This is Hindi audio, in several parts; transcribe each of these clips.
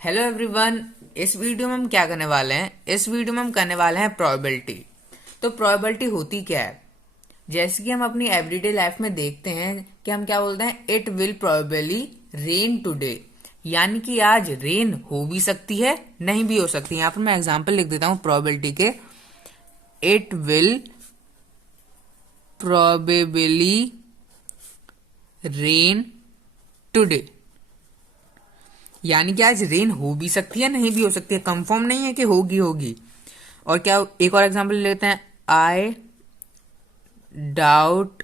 Hello everyone. इस वीडियो में हम क्या करने वाले हैं? इस वीडियो में हम करने वाले हैं प्रोबेबिलिटी। तो प्रोबेबिलिटी होती क्या है? जैसे कि हम अपनी एवरीडे लाइफ में देखते हैं कि हम क्या बोलते हैं, it will probably rain today, यानी कि आज रेन हो भी सकती है, नहीं भी हो सकती है। यहाँ पर मैं एग्जांपल लिख देता हूँ प्रोबेबिलिटी के। It will probably rain today, यानी कि आज रेन हो भी सकती है, नहीं भी हो सकती है, कंफर्म नहीं है कि होगी होगी। और क्या, एक और एग्जांपल लेते हैं। I doubt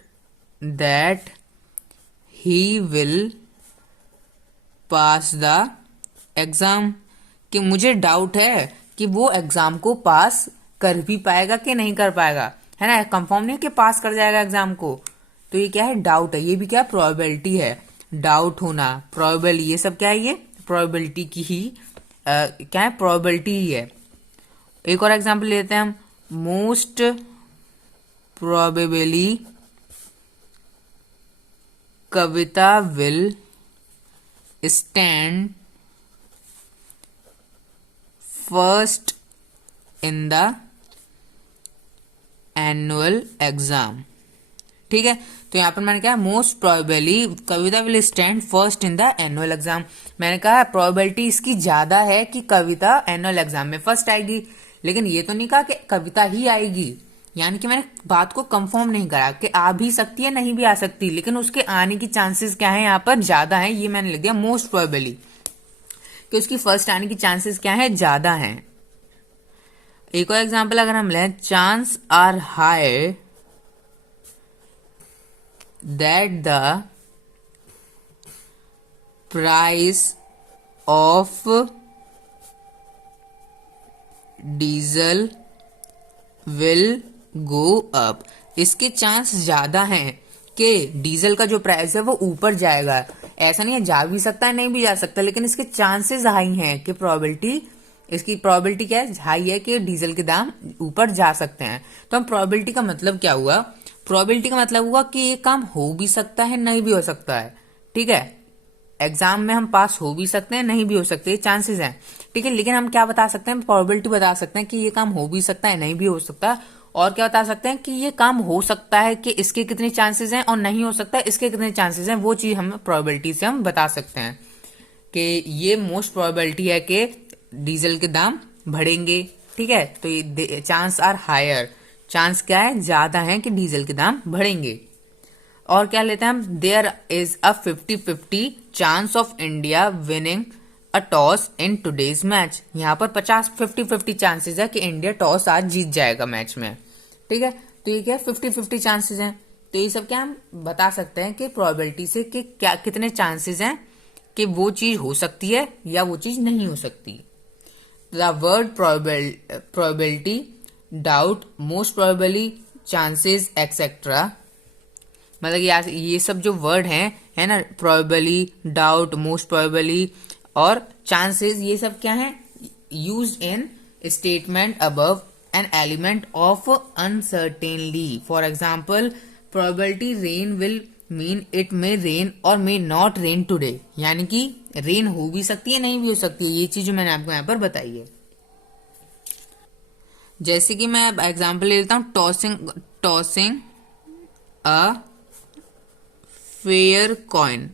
that he will pass the exam, कि मुझे डाउट है कि वो एग्जाम को पास कर भी पाएगा कि नहीं कर पाएगा, है ना। कंफर्म नहीं कि पास कर जाएगा एग्जाम को, तो ये क्या है, डाउट है। ये भी क्या, प्रोबेबिलिटी है। डाउट होना, प्रोबेबल, ये सब क्या है, ये प्रोबेबिलिटी की ही क्या है, प्रोबेबिलिटी ही है। एक और एग्जांपल लेते हैं हम। Most probably Kavita will stand first in the annual exam. ठीक है, तो यहाँ पर मैंने कहा most probably Kavita will stand first in the annual exam. मैंने कहा प्रोबेबिलिटी इसकी ज्यादा है कि कविता एनुअल एग्जाम में फर्स्ट आएगी, लेकिन ये तो नहीं कहा कि कविता ही आएगी। यानी कि मैंने बात को कंफर्म नहीं करा कि आ भी सकती है, नहीं भी आ सकती, लेकिन उसके आने की चांसेस क्या है, यहाँ पर ज्यादा है। ये मैंने लिख दिया मोस्ट प्रोबेबली, कि उसकी फर्स्ट आने की चांसेस क्या है, ज्यादा है। एक और एग्जाम्पल अगर हम लें, chance are high that the price of diesel will go up, इसके चांस ज्यादा हैं कि डीजल का जो प्राइस है वो ऊपर जाएगा। ऐसा नहीं है, जा भी सकता है, नहीं भी जा सकता, लेकिन इसके चांसेस हाई हैं कि प्रोबेबिलिटी, इसकी प्रोबेबिलिटी क्या है, हाई है कि डीजल के दाम ऊपर जा सकते हैं। तो हम प्रोबेबिलिटी का मतलब क्या हुआ, प्रोबेबिलिटी का मतलब हुआ कि ये काम हो भी सकता है, नहीं भी हो सकता है। ठीक है, एग्जाम में हम पास हो भी सकते हैं, नहीं भी हो सकते, ये चांसेस हैं। ठीक है, लेकिन हम क्या बता सकते हैं, प्रोबेबिलिटी बता सकते हैं कि ये काम हो भी सकता है, नहीं भी हो सकता। और क्या बता सकते हैं कि ये काम हो सकता है कि इसके कितने चांसेस हैं, और नहीं हो सकता है इसके कितने चांसेस हैं। वो चीज हम प्रोबेबिलिटी से हम बता सकते हैं कि ये मोस्ट प्रोबेबिलिटी है कि डीजल के दाम बढ़ेंगे। ठीक है, तो ये चांस आर हायर, चांस क्या है, ज्यादा है कि डीजल के दाम बढ़ेंगे। और क्या लेते हैं हम, there is a 50-50 chance of India winning a toss in today's match. यहाँ पर 50-50 चांसेस है कि इंडिया टॉस आज जीत जाएगा मैच में। ठीक है, तो ये क्या 50-50 चांसेस हैं। तो ये सब क्या हम बता सकते हैं कि प्रोबेबिलिटी से कि क्या कितने चांसेस हैं कि वो चीज हो सकती है या वो चीज नहीं हो सकती। The word probability, doubt, most probably, chances etcetera, मतलब ये सब जो वर्ड हैं, है ना, प्रोबेबली, डाउट, मोस्ट प्रोबेबली और चांसेस, ये सब क्या है, used in statement above an element of uncertainly. For example, probability rain will mean it may rain और मे नॉट रेन टुडे, यानी कि रेन हो भी सकती है, नहीं भी हो सकती है। ये चीज मैंने आपको यहाँ पर बताई है। जैसे कि मैं एग्जांपल ले लेता हूँ, tossing a fair coin,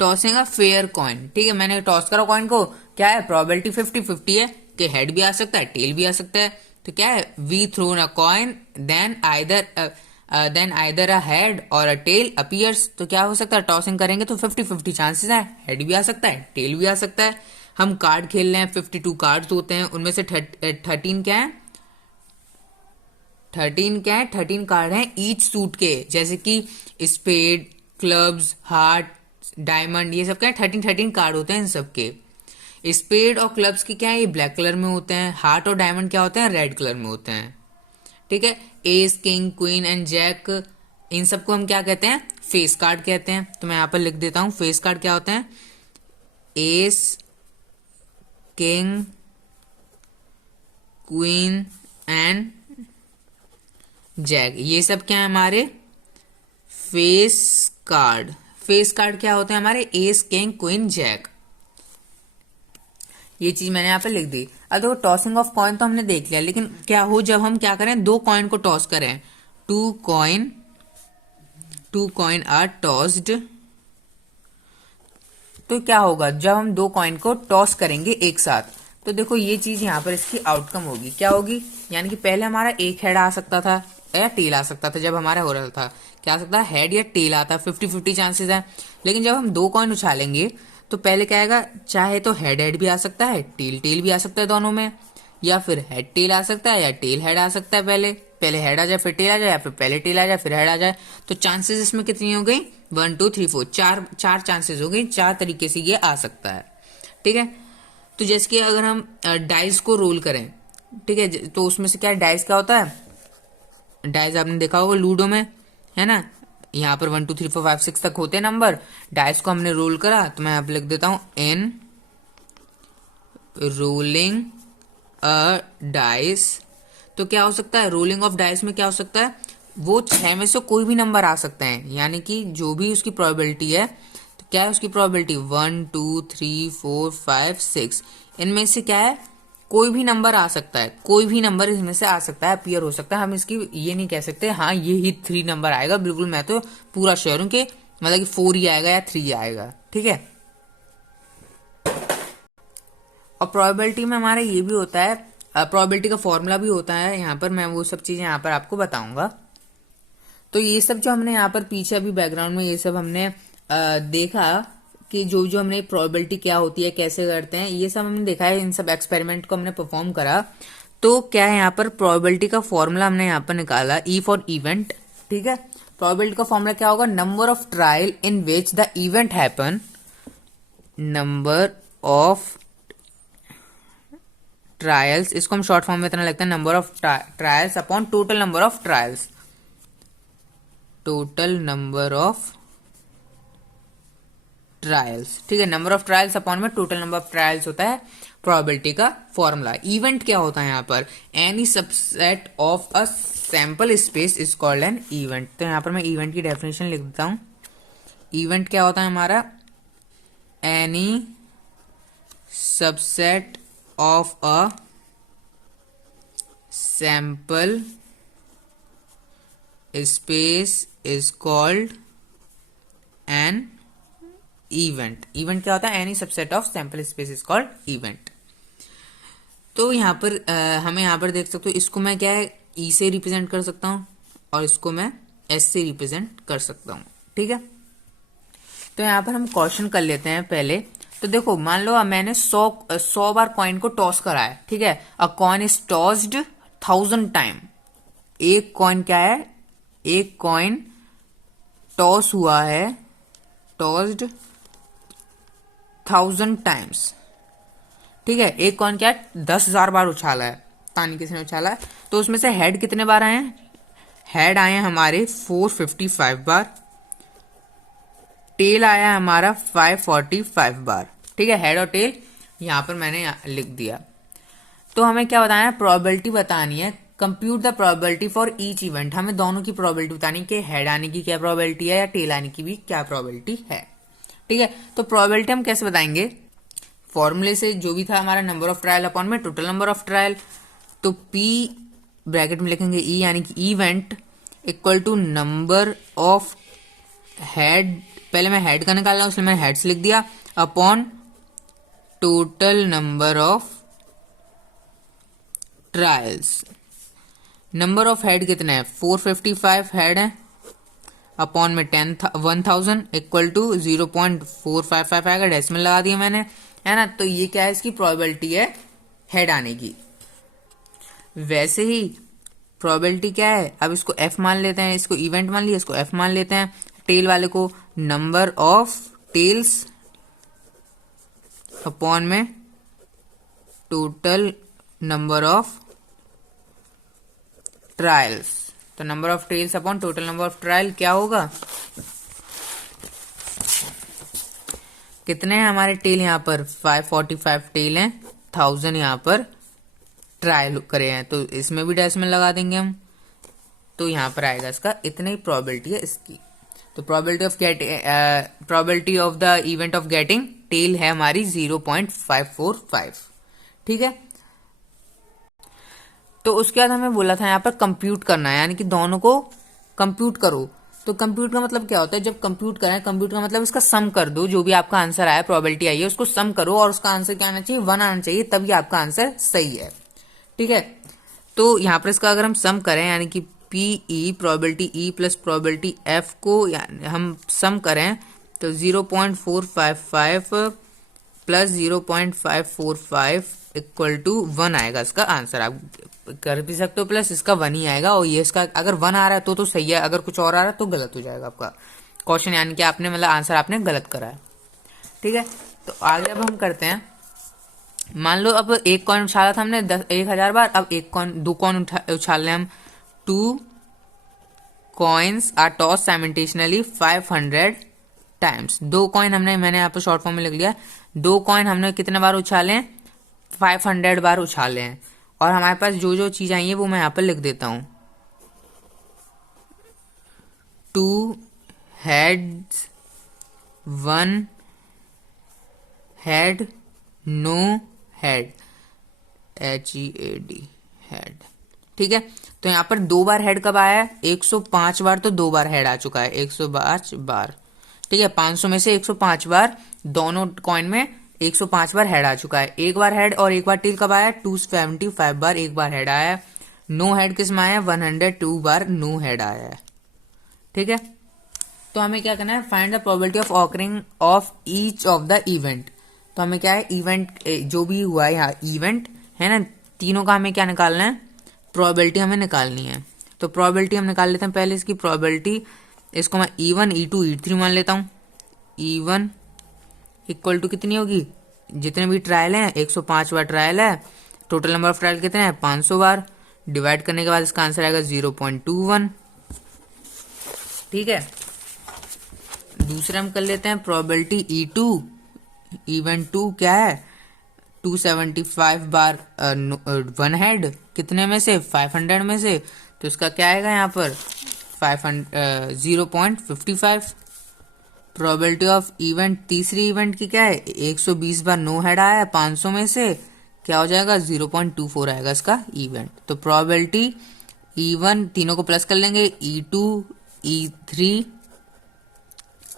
tossing a fair coin. ठीक है, मैंने टॉस करा कॉइन को, क्या है, प्रोबेबिलिटी 50-50 है कि हेड भी आ सकता है, टेल भी आ सकता है। तो क्या है, we thrown a coin then either a head or a tell appears. तो क्या हो सकता है, टॉसिंग करेंगे तो 50-50 चांसेस है, हेड भी आ सकता है, टेल भी आ सकता है। हम कार्ड खेल रहे हैं, 52 कार्ड्स होते हैं, उनमें से 13 क्या है, 13 क्या है, 13 कार्ड हैं ईच सूट के, जैसे कि स्पेड, क्लब्स, हार्ट, डायमंड, ये सब क्या है, 13 कार्ड होते हैं इन सब के। स्पेड और क्लब्स की क्या है, ये ब्लैक कलर में होते हैं। हार्ट और डायमंड क्या होते हैं, रेड कलर में होते हैं। ठीक है, ace, king, queen and jack, इन सबको हम क्या कहते हैं, फेस कार्ड कहते हैं। तो मैं यहां पर लिख देता हूं, फेस कार्ड क्या होते हैं, ace, king, queen and jack, ये सब क्या है हमारे फेस कार्ड। फेस कार्ड क्या होते हैं हमारे, एस, किंग, क्वीन, जैक। ये चीज मैंने यहाँ पे लिख दी। अब देखो टॉसिंग ऑफ कॉइन तो हमने देख लिया, लेकिन क्या हो जब हम क्या करें, दो कॉइन को टॉस करें, टू कॉइन आर टॉस्ड, तो क्या होगा जब हम दो कॉइन को टॉस करेंगे एक साथ, तो देखो ये चीज यहाँ पर इसकी आउटकम होगी, क्या होगी, यानी कि पहले हमारा एक हेड आ सकता था या टेल आ सकता था, जब हमारा हो रहा था क्या आ सकता है, हेड या टेल आता, 50-50 चांसेस है। लेकिन जब हम दो कॉइन उछालेंगे तो पहले क्या आएगा, चाहे तो हेड हेड भी आ सकता है, टेल टेल भी आ सकता है दोनों में, या फिर हेड टेल आ सकता है या टेल हेड आ सकता है, पहले पहले हेड आ जाए फिर टेल आ जाए, या फिर पहले टेल आ जाए फिर हेड आ जाए। तो चांसेस इसमें कितनी हो गई, 1 2 3 4, चार चांसेस हो गई, चार तरीके से ये आ सकता है। ठीक है, तो जैसे कि अगर हम डाइस को रोल करें, ठीक है, तो उसमें से क्या डाइस क्या होता है, डाइस आपने देखा होगा लूडो में, है ना, यहाँ पर 1 2 3 4 5 6 तक होते हैं नंबर, डाइस को हमने रोल करा, तो मैं यहाँ पे लिख देता हूं इन रोलिंग अ डाइस। तो क्या हो सकता है, रोलिंग ऑफ डाइस में क्या हो सकता है, वो 6 में से कोई भी नंबर आ सकते हैं, यानी कि जो भी उसकी प्रोबेबिलिटी है, तो क्या है उसकी प्रोबेबिलिटी 1 2 3 4 5 6, इनमें से क्या है, कोई भी नंबर आ सकता है, कोई भी नंबर इसमें से आ सकता है, अपीयर हो सकता है। हम इसकी ये नहीं कह सकते हाँ ये ही 3 नंबर आएगा, बिल्कुल मैं तो पूरा श्योर हूं कि मतलब कि 4 ही आएगा या 3 आएगा। ठीक है, और प्रोबेबिलिटी में हमारा ये भी होता है, प्रोबेबिलिटी का फॉर्मूला भी होता है, यहाँ पर मैं वो सब चीजें यहाँ पर आपको बताऊंगा। तो ये सब जो हमने यहाँ पर पीछे अभी बैकग्राउंड में ये सब हमने देखा कि जो जो हमने प्रोबेबिलिटी क्या होती है, कैसे करते हैं, ये सब हमने देखा है, इन सब एक्सपेरिमेंट को हमने परफॉर्म करा। तो क्या है यहाँ पर प्रोबेबिलिटी का फॉर्मूला हमने यहाँ पर निकाला, ई फॉर इवेंट। ठीक है, प्रोबेबिलिटी का फॉर्मूला क्या होगा, number of trial in which the event happen, number of trials, इसको हम शॉर्ट फॉर्म में इतना लगता है, number of trials upon total number of trials, total number of trials. ठीक है, नंबर ऑफ ट्रायल्स अपॉन में टोटल नंबर ऑफ ट्रायल्स होता है प्रोबेबिलिटी का फॉर्मूला। इवेंट क्या होता है यहाँ पर, any subset of a sample space is called an event. तो यहाँ पर मैं इवेंट की डेफिनेशन लिख देता हूं, इवेंट क्या होता है हमारा, any subset of a sample space is called an event। event क्या होता है, any subset of sample space is called event। तो यहाँ पर हमें यहाँ पर देख सकते हो, इसको मैं क्या है E से रिप्रेजेंट कर सकता हूँ और इसको मैं S से रिप्रेजेंट कर सकता हूँ। ठीक है, तो यहाँ पर हम क्वेश्चन कर लेते हैं पहले। तो देखो मान लो मैंने 100 बार कॉइन को टॉस करा है। ठीक है, अ कॉइन इज टॉस्ड 1000 टाइम, एक कॉइन क्या है, एक कॉइन टॉस हुआ है, टॉस्ड 1000 टाइम्स। ठीक है, एक कॉइन क्या है 10,000 बार उछाला है, पानी किसी ने उछाला है, तो उसमें से हेड कितने बार आए हैं, हेड आए हैं हमारे 455 बार, टेल आया हमारा 545 बार। ठीक है, हेड और टेल यहां पर मैंने लिख दिया। तो हमें क्या बताना है, प्रोबेबिलिटी बतानी है, compute the probability for each event, हमें दोनों की प्रोबेबिलिटी बतानी कि हेड आने की क्या प्रोबेबिलिटी है या टेल आने की भी क्या प्रोबेबिलिटी है। ठीक है, तो प्रोबेबिलिटी हम कैसे बताएंगे, फॉर्मूले से जो भी था हमारा, नंबर ऑफ ट्रायल अपॉन में टोटल नंबर ऑफ ट्रायल। तो P ब्रैकेट में लिखेंगे E यानी कि event equal to number of head, पहले मैं हेड का निकाल रहा हूं इसलिए मैंने हेड्स लिख दिया, upon total number of trials. Number of head कितने हैं, 455 हेड है, अपॉन में 1000 इक्वल टू 0.455 आएगा, डेसिमल लगा दिया मैंने, है ना। तो ये क्या है, इसकी प्रोबेबिलिटी है हेड आने की। वैसे ही प्रोबेबिलिटी क्या है, अब इसको F मान लेते हैं, इसको इवेंट मान लिया, इसको F मान लेते हैं, टेल वाले को नंबर ऑफ टेल्स अपॉन में टोटल नंबर ऑफ ट्रायल्स। तो number of tails upon total number of trial क्या होगा, कितने हैं हमारे टेल यहाँ पर 545 टेल हैं, 1000 यहाँ पर ट्रायल करे हैं, तो इसमें भी डेसिमल लगा देंगे हम, तो यहाँ पर आएगा इसका इतनी ही प्रोबेबिलिटी है इसकी। तो probability of the event of getting tail है हमारी 0.545। ठीक है। तो उसके बाद हमें बोला था यहाँ पर कंप्यूट करना है, यानी कि दोनों को कंप्यूट करो। तो कंप्यूट का मतलब क्या होता है, जब कंप्यूट करें, कंप्यूट का मतलब इसका सम कर दो, जो भी आपका आंसर आया, प्रोबेबिलिटी आई है, उसको सम करो और उसका आंसर क्या आना चाहिए, 1 आना चाहिए, तभी आपका आंसर सही है। ठीक है। तो यहाँ पर इसका अगर हम सम करें, यानी कि P E probability E plus probability F को हम सम करें, तो 0.455 प्लस 0.545 इक्वल टू 1 आएगा इसका आंसर। आप कर भी सकते हो, प्लस इसका 1 ही आएगा, और ये इसका अगर 1 आ रहा है तो सही है, अगर कुछ और आ रहा है तो गलत हो जाएगा आपका क्वेश्चन, यानी कि आपने मतलब आंसर आपने गलत करा है। ठीक है। तो आगे अब हम करते हैं, मान लो अब एक कॉइन उछाला था हमने 10,000 बार, अब एक कॉइन, 2 कॉइन उछाल रहे हम, 2 coins are toss simultaneously 500 times. 2 coin हमने, मैंने यहाँ पर शॉर्ट फॉर्म में लिख लिया, 2 कॉइन हमने कितने बार उछाले हैं, 500 बार उछाले हैं। और हमारे पास जो जो चीज आई है वो मैं यहाँ पर लिख देता हूं, 2 heads, 1 head, no head, HEAD head. ठीक है। तो यहाँ पर 2 बार हेड कब आया है, 105 बार, तो 2 बार हेड आ चुका है, 105 बार। ठीक है। 500 में से 105 बार, दोनों कॉइन में 105 बार हेड आ चुका है। एक बार हेड और एक बार टेल कब आया, 275 बार एक बार हेड आया है। नो हेड किस में आया, 102 बार नो हेड आया है। ठीक है। तो हमें क्या करना है, find the probability of occurring of each of the event. तो हमें क्या है, इवेंट जो भी हुआ है यहाँ इवेंट है ना, तीनों का हमें क्या निकालना है, प्रोबेबिलिटी हमें निकालनी है। तो प्रोबेबिलिटी हम निकाल लेते हैं पहले इसकी प्रोबेबिलिटी, इसको मैं E1 E2 E3 मान लेता हूँ। E1 इक्वल टू कितनी होगी, जितने भी ट्रायल हैं 105 बार ट्रायल है, टोटल नंबर ऑफ ट्रायल कितने हैं 500 बार, डिवाइड करने के बाद इसका आंसर आएगा 0.21। ठीक है। दूसरा हम कर लेते हैं प्रोबेबिलिटी E2, इवेंट 2 क्या है, 275 बार 1 हेड, कितने में से, 500 में से, तो इसका क्या आएगा यहाँ पर 0.55। प्रोबेबिलिटी ऑफ इवेंट, तीसरी इवेंट की क्या है, 120 बार नो हेड आया है 500 में से, क्या हो जाएगा 0.24 आएगा इसका इवेंट। तो प्रोबेबिलिटी E1 तीनों को प्लस कर लेंगे, E2 E3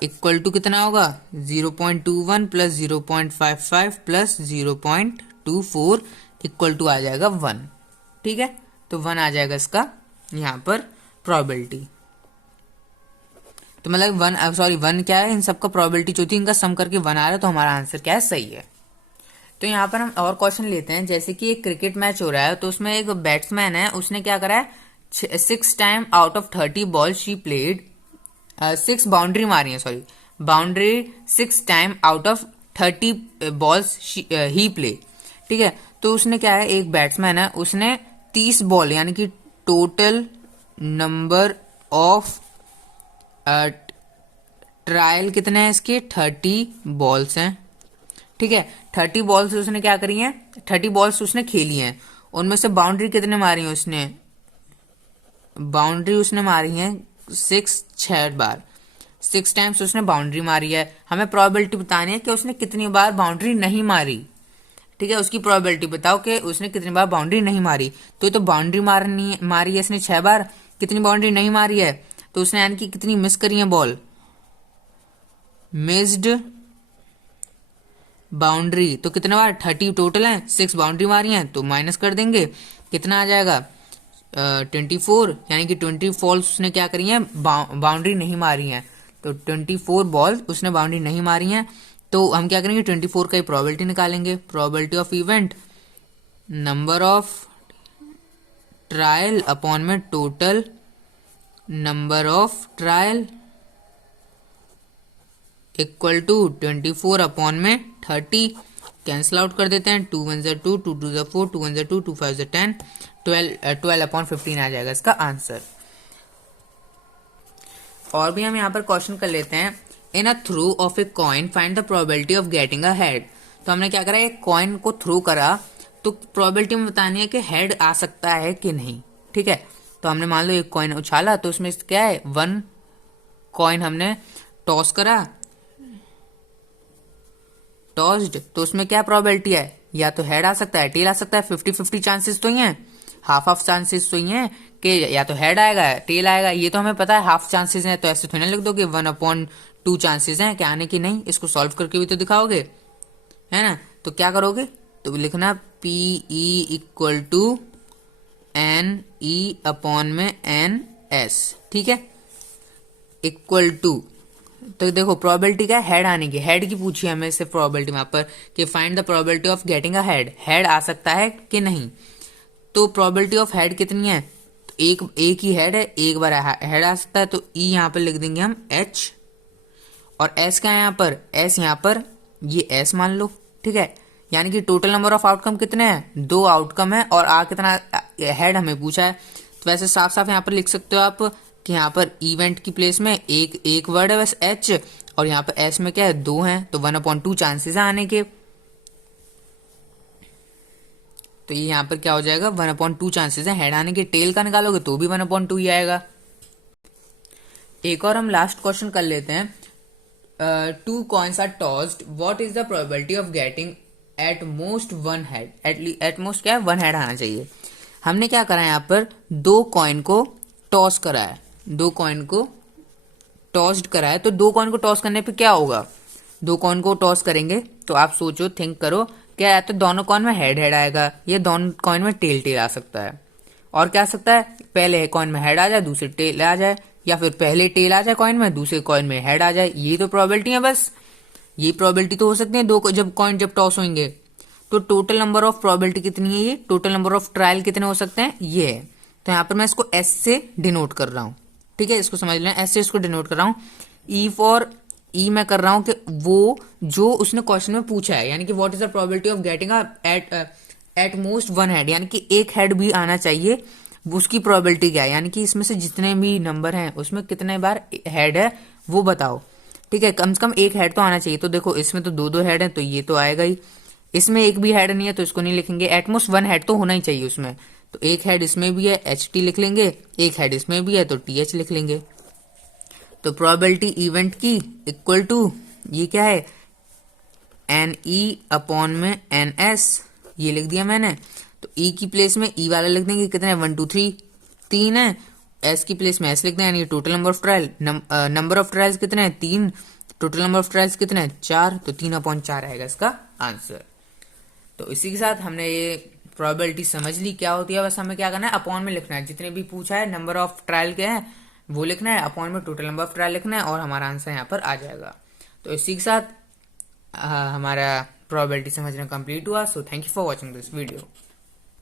इक्वल टू कितना होगा 0.21 प्लस 0.55 प्लस 0.24 इक्वल टू आ जाएगा 1। ठीक है। तो 1 आ जाएगा इसका यहाँ पर प्रोबेबिलिटी। तो मतलब 1 क्या है, इन सबका प्रोबेबिलिटी जो थी इनका सम करके 1 आ रहा है, तो हमारा आंसर क्या है, सही है। तो यहाँ पर हम और क्वेश्चन लेते हैं, जैसे कि एक क्रिकेट मैच हो रहा है, तो उसमें एक बैट्समैन है, उसने क्या करा है, 6 time out of 30 ball she played, 6 boundary मारी है, sorry boundary 6 time out of 30 balls he play. ठीक है। तो उसने क्या है, एक बैट्समैन है, उसने 30 बॉल, यानी कि टोटल नंबर ऑफ ट्रायल कितने हैं इसके, 30 बॉल्स हैं। ठीक है। 30 बॉल्स उसने क्या करी हैं, 30 बॉल्स उसने खेली हैं, उनमें से बाउंड्री कितने मारी है उसने, बाउंड्री उसने मारी है 6 बार, 6 टाइम्स उसने बाउंड्री मारी है। हमें प्रोबेबिलिटी बतानी है कि उसने कितनी बार बाउंड्री नहीं मारी। ठीक है। उसकी प्रोबेबिलिटी बताओ कि उसने कितनी बार बाउंड्री नहीं मारी। तो बाउंड्री मारी है इसने 6 बार, कितनी बाउंड्री नहीं मारी है, तो उसने यानी कि कितनी मिस करी है बॉल, मिस्ड बाउंड्री। तो कितने बार, 30 टोटल है, 6 बाउंड्री मारी हैं, तो माइनस कर देंगे, कितना आ जाएगा 24, यानी कि 20 बॉल्स उसने क्या करी हैं, बाउंड्री नहीं मारी हैं। तो 24 बॉल उसने बाउंड्री नहीं मारी हैं, तो हम क्या करेंगे 24 का ही प्रोबेबिलिटी निकालेंगे। Probability of event, number of trial upon में total number of trial equal to 24 upon में 30, कैंसिल आउट कर देते हैं, 2 1 2, 2 2 4, 2 1 2, 2 5 10, 12 अपॉन 15 आ जाएगा इसका आंसर। और भी हम यहाँ पर क्वेश्चन कर लेते हैं, in a throw of a coin find the probability of getting a head. तो हमने क्या करा, एक कॉइन को थ्रो करा, तो प्रोबेबिलिटी में बतानी है कि हेड आ सकता है कि नहीं। ठीक है। तो हमने मान लो एक कॉइन उछाला, तो उसमें क्या है, 1 कॉइन हमने टॉस करा, टॉस्ड, तो उसमें क्या प्रोबेबिलिटी है या तो हेड आ सकता है, टेल आ सकता है। 50-50 चांसेस तो ही हैं, हाफ चांसेस तो ही हैं कि या तो हेड आएगा टेल आएगा, ये तो हमें पता है हाफ चांसेस हैं। तो ऐसे थोड़ी ना लिख दो कि 1/2 चांसेस हैं कि आने की, नहीं, इसको सॉल्व करके भी तो दिखाओगे, है ना। तो क्या करोगे, तो लिखना P E equal to N E upon में एन एस, ठीक है, इक्वल टू। तो देखो प्रोबेबिलिटी क्या है, हेड आने की, हेड की पूछी हमें से प्रोबेबिलिटी वहां पर कि find the probability of getting a head, head आ सकता है कि नहीं। तो प्रोबेबिलिटी ऑफ हेड कितनी है, तो एक ही हेड है, एक बार हेड आ सकता है। तो ई यहां पर लिख देंगे हम एच, और एस क्या है यहाँ पर, एस यहाँ पर ये एस मान लो, ठीक है। यानी कि टोटल नंबर ऑफ आउटकम कितने हैं, 2 आउटकम है, और आ कितना हेड हमें पूछा है। तो वैसे साफ साफ यहाँ पर लिख सकते हो आप कि यहाँ पर इवेंट की प्लेस में एक वर्ड है बस एच, और यहाँ पर एस में क्या है 2 हैं, तो 1/2 चांसेस है आने के। तो ये यहाँ पर क्या हो जाएगा, 1/2 चांसेस है हेड आने के। टेल का निकालोगे तो भी 1/2 ही आएगा। एक और हम लास्ट क्वेश्चन कर लेते हैं। 2 coins are tossed, what is the probability of getting at most one head, at most क्या है, 1 head आना चाहिए। हमने क्या करा है, यहाँ पर 2 कॉइन को टॉस करा है, 2 कॉइन को टॉस्ड करा है। तो 2 कॉइन को टॉस करने पे क्या होगा, 2 कॉइन को टॉस करेंगे तो आप सोचो, थिंक करो, क्या या तो दोनों कॉइन में हेड हेड आएगा, या दोनों कॉइन में टेल टेल आ सकता है। और क्या आ सकता है, पहले कॉइन में हेड आ जाए, दूसरे टेल आ जाए, या फिर पहले टेल आ जाए कॉइन में, दूसरे कॉइन में हेड आ जाए। ये तो प्रोबेबिलिटी है बस, ये प्रोबेबिलिटी तो हो सकती है। जब कॉइन जब टॉस होंगे, तो टोटल नंबर ऑफ प्रोबेबिलिटी कितनी है, ये टोटल नंबर ऑफ ट्रायल कितने हो सकते हैं, ये है। तो यहाँ पर मैं इसको एस से डिनोट कर रहा हूँ, ठीक है, इसको समझ लेना, एस से इसको डिनोट कर रहा हूँ। ई फॉर ई मैं कर रहा हूँ कि वो जो उसने क्वेश्चन में पूछा है, यानी कि what is the probability of getting at most 1 head, यानी कि एक हेड भी आना चाहिए, उसकी प्रोबेबिलिटी क्या है, यानी कि इसमें से जितने भी नंबर हैं उसमें कितने बार हेड है वो बताओ, ठीक है। कम से कम एक हेड तो आना चाहिए। तो देखो इसमें तो 2 हेड है, तो ये तो आएगा ही। इसमें एक भी हेड नहीं है तो इसको नहीं लिखेंगे, एटमोस्ट 1 हेड तो होना ही चाहिए उसमें। तो एक हेड इसमें भी है, एच टी लिख लेंगे, एक हेड इसमें भी है तो टी एच लिख लेंगे। तो प्रोबेबिलिटी इवेंट की इक्वल टू ये क्या है, एन ई अपॉन में एन एस, ये लिख दिया मैंने। तो ई की प्लेस में ई वाला लिख देंगे, कितने 1 2 3 3 है। एस की प्लेस में एस लिख दें, यानी total number of trial, number of trials कितने हैं 3, टोटल नंबर ऑफ ट्रायल्स कितने हैं 4, तो 3/4 आएगा इसका आंसर। तो इसी के साथ हमने ये प्रोबेबिलिटी समझ ली क्या होती है। बस हमें क्या करना है, अपॉन में लिखना है, जितने भी पूछा है नंबर ऑफ ट्रायल के हैं वो लिखना है, अपॉन में टोटल नंबर ऑफ ट्रायल लिखना है, और हमारा आंसर यहाँ पर आ जाएगा। तो इसी के साथ हमारा प्रोबेबिलिटी समझना कंप्लीट हुआ। So thank you for watching this video.